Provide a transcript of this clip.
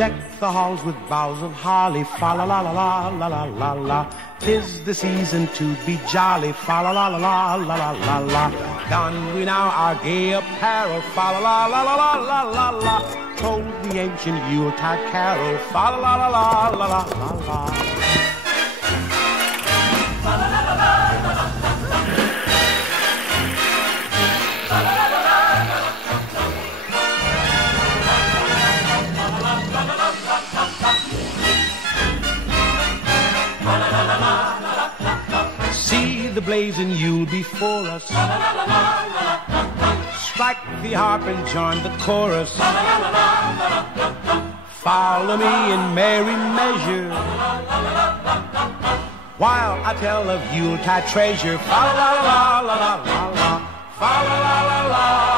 Deck the halls with boughs of holly, fa la la la la la la la la. 'Tis the season to be jolly, fa la la la la la la la la. Don we now our gay apparel, fa la la la la la la la la. Told the ancient Yuletide carol, fa la la la la la la la la. See the blazing Yule before us. Strike the harp and join the chorus. Follow me in merry measure while I tell of Yuletide treasure. Fa la la la la la la, fa la la la la.